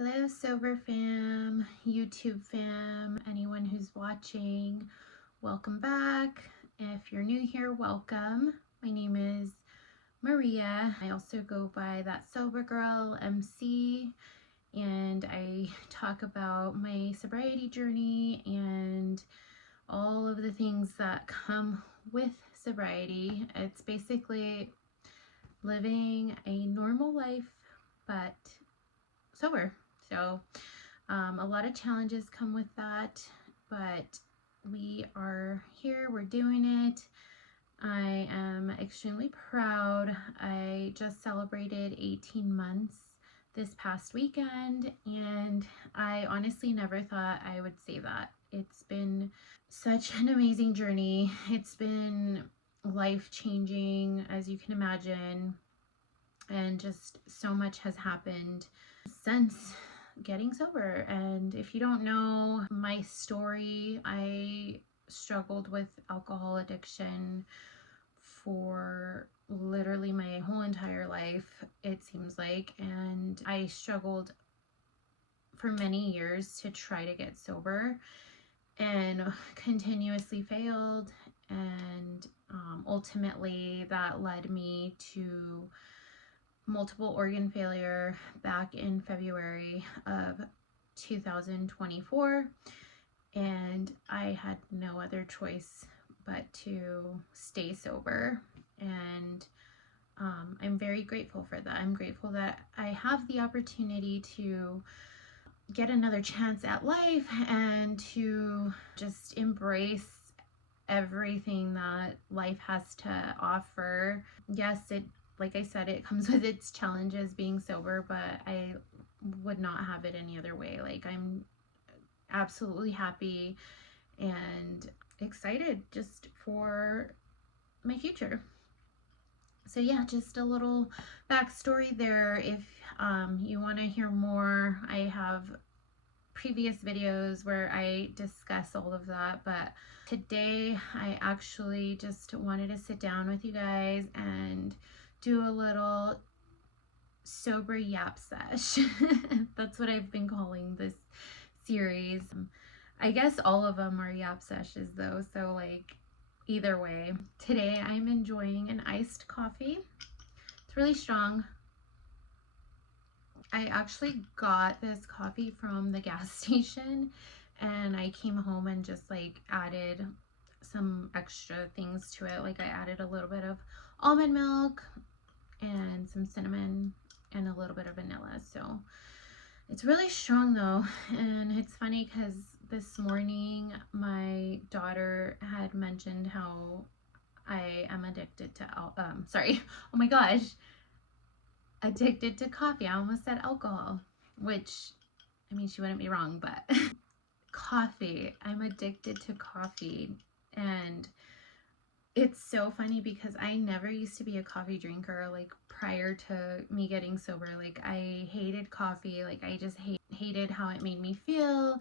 Hello, Sober fam, YouTube fam, anyone who's watching, welcome back. If you're new here, welcome. My name is Maria. I also go by That Sober Girl MC, and I talk about my sobriety journey and all of the things that come with sobriety. It's basically living a normal life, but sober. So a lot of challenges come with that, but we are here, we're doing it. I am extremely proud. I just celebrated 18 months this past weekend, and I honestly never thought I would say that. It's been such an amazing journey. It's been life-changing, as you can imagine, and just so much has happened since getting sober. And if you don't know my story, I struggled with alcohol addiction for literally my whole entire life, it seems like, and I struggled for many years to try to get sober and continuously failed, and ultimately that led me to multiple organ failure back in February of 2024, and I had no other choice but to stay sober. And I'm very grateful for that. I'm grateful that I have the opportunity to get another chance at life and to just embrace everything that life has to offer. Yes, like I said, it comes with its challenges being sober, but I would not have it any other way. Like, I'm absolutely happy and excited just for my future. So yeah, just a little backstory there. If you want to hear more, I have previous videos where I discuss all of that, but today I actually just wanted to sit down with you guys and do a little sober yap sesh. That's what I've been calling this series. I guess all of them are yap seshes though, so like either way. Today I'm enjoying an iced coffee. It's really strong. I actually got this coffee from the gas station, and I came home and just like added some extra things to it. Like I added a little bit of almond milk and some cinnamon and a little bit of vanilla. So it's really strong though. And it's funny because this morning my daughter had mentioned how I am addicted to oh my gosh, addicted to coffee. I almost said alcohol, which, I mean, she wouldn't be wrong, but coffee. I'm addicted to coffee. And it's so funny because I never used to be a coffee drinker. Like prior to me getting sober, like I hated coffee. Like I just hated how it made me feel.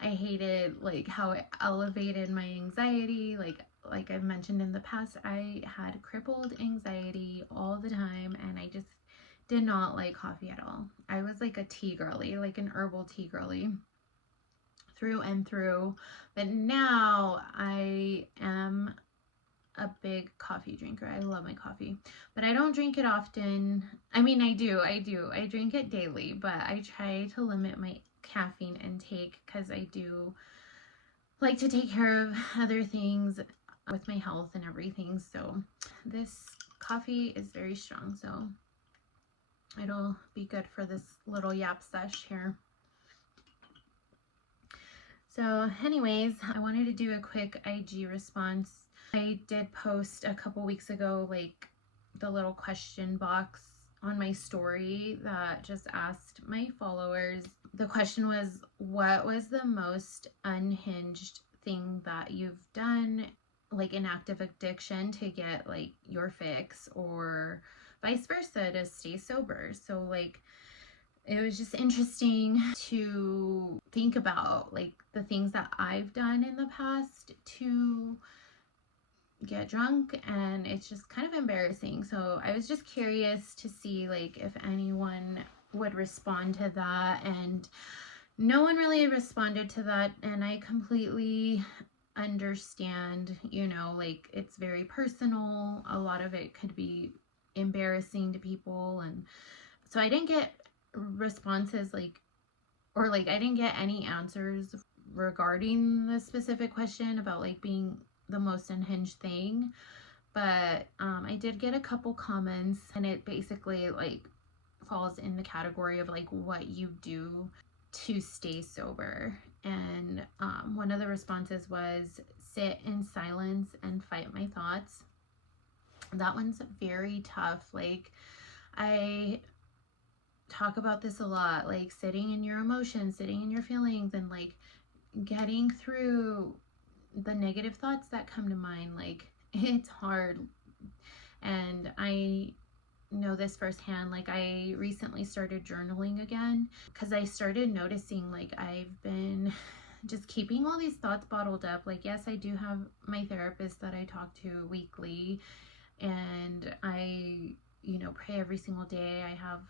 I hated like how it elevated my anxiety. Like I've mentioned in the past, I had crippled anxiety all the time, and I just did not like coffee at all. I was like a tea girly, like an herbal tea girly through and through. But now I am a big coffee drinker. I love my coffee, but I don't drink it often. I mean, I do. I drink it daily, but I try to limit my caffeine intake because I do like to take care of other things with my health and everything. So this coffee is very strong, so it'll be good for this little yap sesh here. So anyways, I wanted to do a quick IG response. I did post a couple weeks ago like the little question box on my story that just asked my followers. The question was, what was the most unhinged thing that you've done, like an active addiction, to get like your fix, or vice versa, to stay sober? So like it was just interesting to think about like the things that I've done in the past to get drunk, and it's just kind of embarrassing. So I was just curious to see like if anyone would respond to that, and no one really responded to that, and I completely understand, you know, like it's very personal. A lot of it could be embarrassing to people, and so I didn't get responses like, or like I didn't get any answers regarding the specific question about like being the most unhinged thing. But I did get a couple comments, and it basically like falls in the category of like what you do to stay sober. And one of the responses was sit in silence and fight my thoughts. That one's very tough. Like, I talk about this a lot, like sitting in your emotions, sitting in your feelings, and like getting through the negative thoughts that come to mind. Like, it's hard. And I know this firsthand. Like, I recently started journaling again because I started noticing like I've been just keeping all these thoughts bottled up. Like, yes, I do have my therapist that I talk to weekly, and I, you know, pray every single day. I have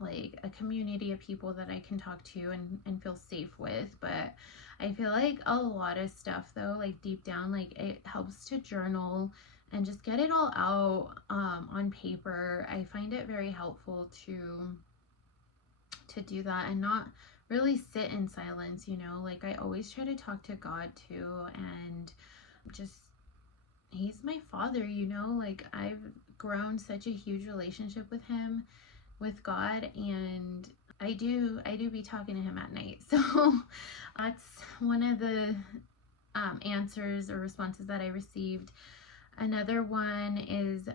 like a community of people that I can talk to and feel safe with. But I feel like a lot of stuff though, like deep down, like it helps to journal and just get it all out on paper. I find it very helpful to do that and not really sit in silence, you know. Like, I always try to talk to God too, and just, he's my father, you know. Like, I've grown such a huge relationship with him, with God, and I do be talking to him at night. So that's one of the answers or responses that I received. Another one is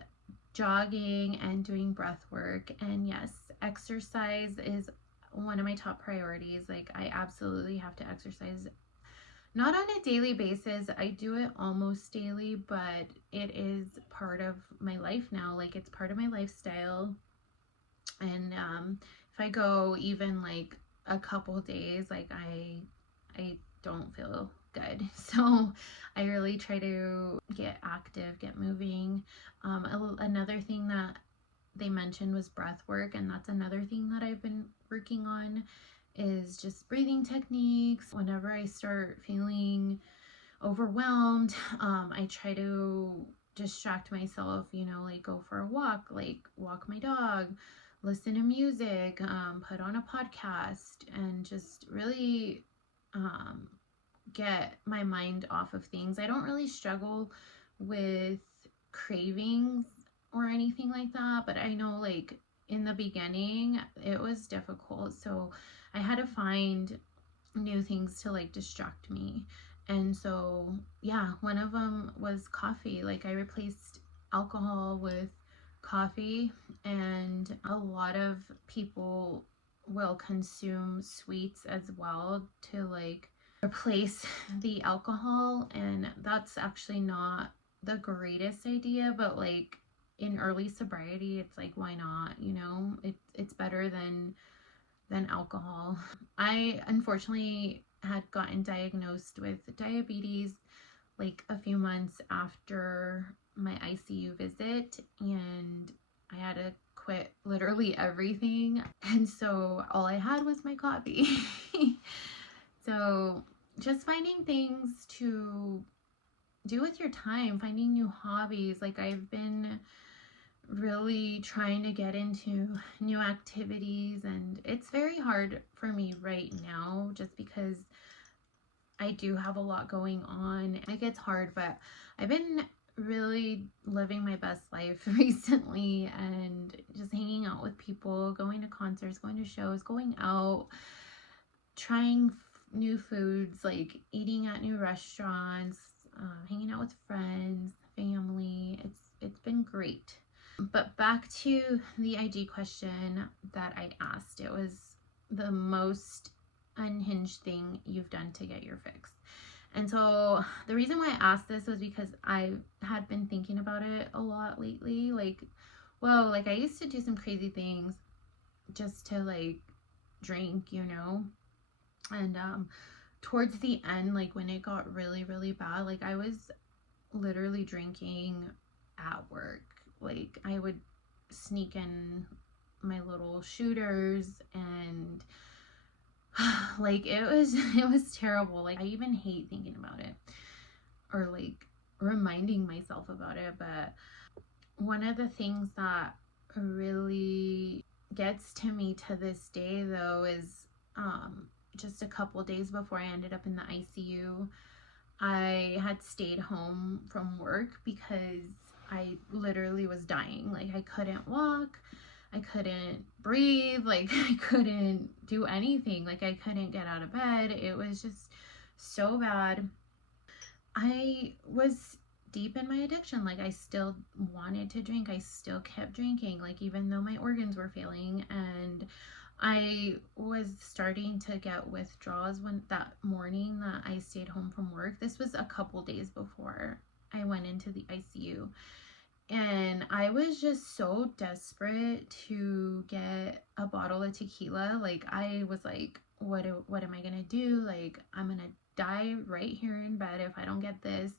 jogging and doing breath work. And yes, exercise is one of my top priorities. Like, I absolutely have to exercise, not on a daily basis. I do it almost daily, but it is part of my life now. Like, it's part of my lifestyle. And if I go even like a couple days, like I don't feel good. So I really try to get active, get moving. Another thing that they mentioned was breath work, and that's another thing that I've been working on, is just breathing techniques. Whenever I start feeling overwhelmed, I try to distract myself, you know, like go for a walk, like walk my dog, listen to music, put on a podcast, and just really get my mind off of things. I don't really struggle with cravings or anything like that, but I know like in the beginning it was difficult. So I had to find new things to like distract me. And so, yeah, one of them was coffee. Like, I replaced alcohol with coffee, and a lot of people will consume sweets as well to like replace the alcohol, and that's actually not the greatest idea. But like in early sobriety, it's like, why not, you know? It's better than alcohol. I unfortunately had gotten diagnosed with diabetes like a few months after my ICU visit, and I had to quit literally everything. And so all I had was my coffee. So just finding things to do with your time, finding new hobbies. Like, I've been really trying to get into new activities, and it's very hard for me right now just because I do have a lot going on. Like, it's hard, but I've been really living my best life recently, and just hanging out with people, going to concerts, going to shows, going out, trying new foods, like eating at new restaurants, hanging out with friends, family. It's been great. But back to the IG question that I asked. It was the most unhinged thing you've done to get your fix. And so the reason why I asked this was because I had been thinking about it a lot lately. Like, whoa, like I used to do some crazy things just to like drink, you know? And towards the end, like when it got really, really bad, like I was literally drinking at work. Like, I would sneak in my little shooters, and like it was terrible. Like I even hate thinking about it, or like reminding myself about it. But one of the things that really gets to me to this day though is just a couple days before I ended up in the ICU, I had stayed home from work because I literally was dying. Like I couldn't walk, I couldn't breathe, like I couldn't do anything. Like I couldn't get out of bed. It was just so bad. I was deep in my addiction. Like I still wanted to drink. I still kept drinking, like even though my organs were failing, and I was starting to get withdrawals when that morning that I stayed home from work. This was a couple days before I went into the ICU. And I was just so desperate to get a bottle of tequila. Like I was like, what am I gonna do? Like I'm gonna die right here in bed if I don't get this.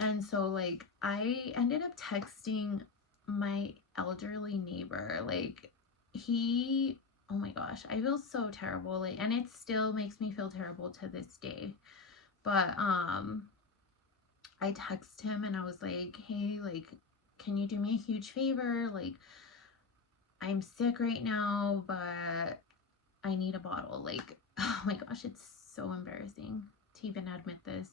And so like I ended up texting my elderly neighbor. Like he, oh my gosh, I feel so terrible. Like, and it still makes me feel terrible to this day. But I text him and I was like, hey, like, can you do me a huge favor? Like, I'm sick right now, but I need a bottle. Like, oh my gosh, it's so embarrassing to even admit this.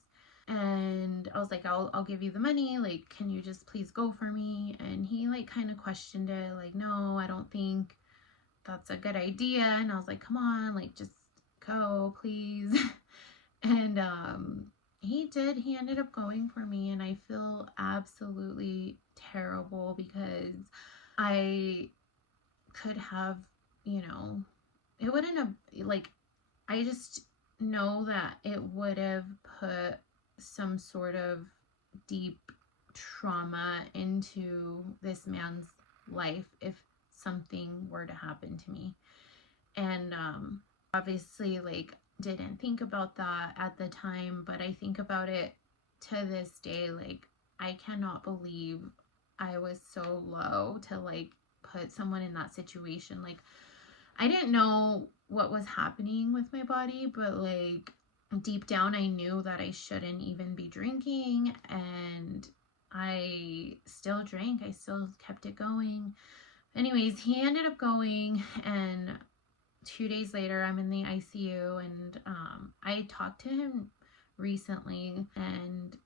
And I was like, I'll give you the money. Like, can you just please go for me? And he like kind of questioned it, like, no, I don't think that's a good idea. And I was like, come on, like, just go, please. And he ended up going for me, and I feel absolutely terrible because I could have, you know, it wouldn't have, like, I just know that it would have put some sort of deep trauma into this man's life if something were to happen to me. And obviously, like, didn't think about that at the time, but I think about it to this day. Like, I cannot believe I was so low to like put someone in that situation. Like, I didn't know what was happening with my body, but like deep down I knew that I shouldn't even be drinking, and I still drank. I still kept it going. Anyways, he ended up going, and 2 days later I'm in the ICU, and I talked to him recently and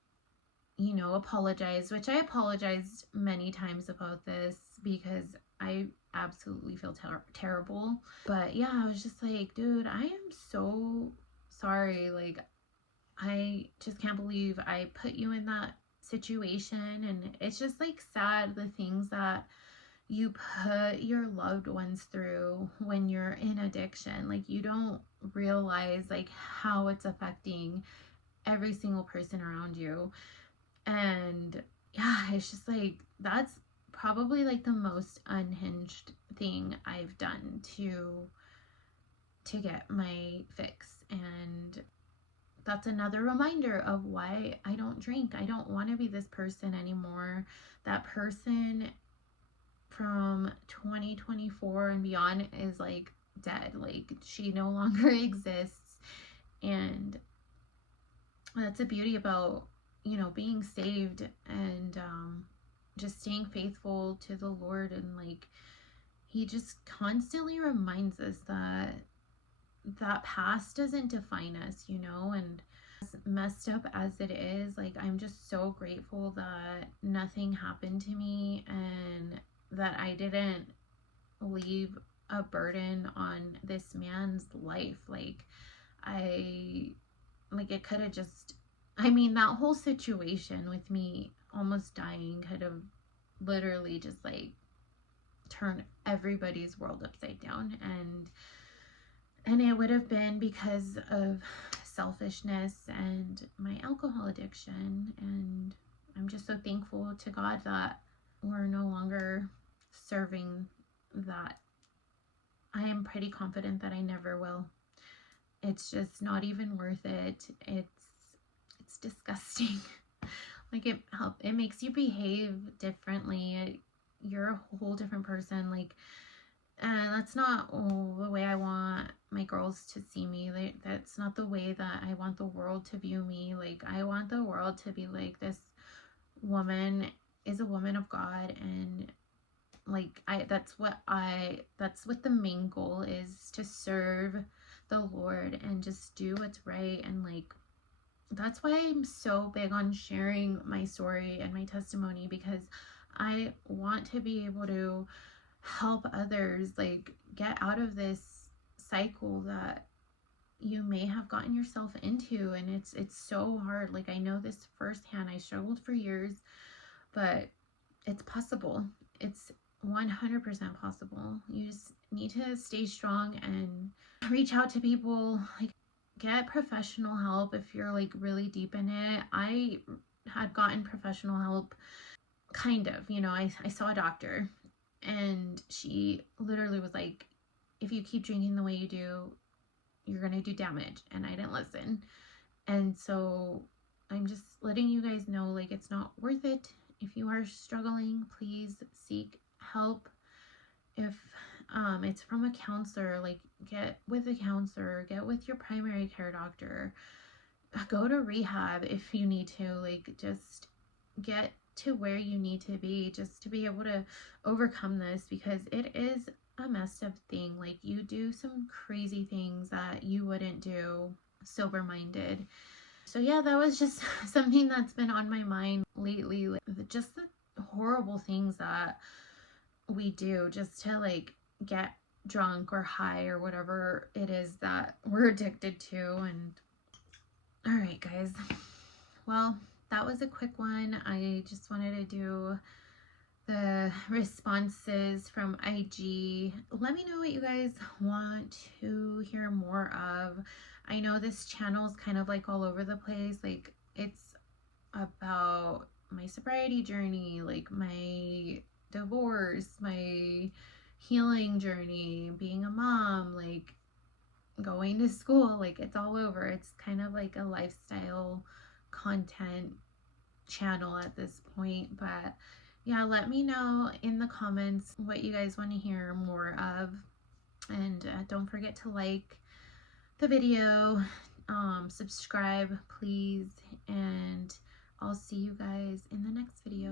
apologized, which I apologized many times about this because I absolutely feel terrible. But yeah, I was just like, dude, I am so sorry. Like, I just can't believe I put you in that situation. And it's just like sad, the things that you put your loved ones through when you're in addiction. Like, you don't realize like how it's affecting every single person around you. And yeah, it's just like, that's probably like the most unhinged thing I've done to get my fix. And that's another reminder of why I don't drink. I don't want to be this person anymore. That person from 2024 and beyond is like dead. Like, she no longer exists. And that's the beauty about being saved, and just staying faithful to the Lord. And like, he just constantly reminds us that that past doesn't define us, and as messed up as it is, like, I'm just so grateful that nothing happened to me and that I didn't leave a burden on this man's life. Like, it could have just, that whole situation with me almost dying could have literally just like turned everybody's world upside down. And it would have been because of selfishness and my alcohol addiction. And I'm just so thankful to God that we're no longer serving that. I am pretty confident that I never will. It's just not even worth it. It's disgusting. Like, it makes you behave differently. You're a whole different person. Like, And that's not the way I want my girls to see me. Like, that's not the way that I want the world to view me. Like, I want the world to be like, this woman is a woman of God, and like that's what the main goal is, to serve the Lord and just do what's right. And like, that's why I'm so big on sharing my story and my testimony, because I want to be able to help others like get out of this cycle that you may have gotten yourself into. And it's so hard. Like, I know this firsthand. I struggled for years, but it's possible. It's 100% possible. You just need to stay strong and reach out to people. Like, get professional help if you're like really deep in it. I had gotten professional help, kind of. I saw a doctor, and she literally was like, if you keep drinking the way you do, you're going to do damage. And I didn't listen. And so I'm just letting you guys know, like, it's not worth it. If you are struggling, please seek help. If it's from a counselor, like, get with a counselor, get with your primary care doctor, go to rehab if you need to. Like, just get to where you need to be just to be able to overcome this, because it is a messed up thing. Like, you do some crazy things that you wouldn't do sober minded. So yeah, that was just something that's been on my mind lately. Like, just the horrible things that we do just to like get drunk or high or whatever it is that we're addicted to. And all right, guys. Well, that was a quick one. I just wanted to do the responses from IG. Let me know what you guys want to hear more of. I know this channel is kind of like all over the place. Like, it's about my sobriety journey, like my divorce, my healing journey, being a mom, like going to school. Like, it's all over. It's kind of like a lifestyle content channel at this point. But yeah, let me know in the comments what you guys want to hear more of. And don't forget to like the video, subscribe please, and I'll see you guys in the next video.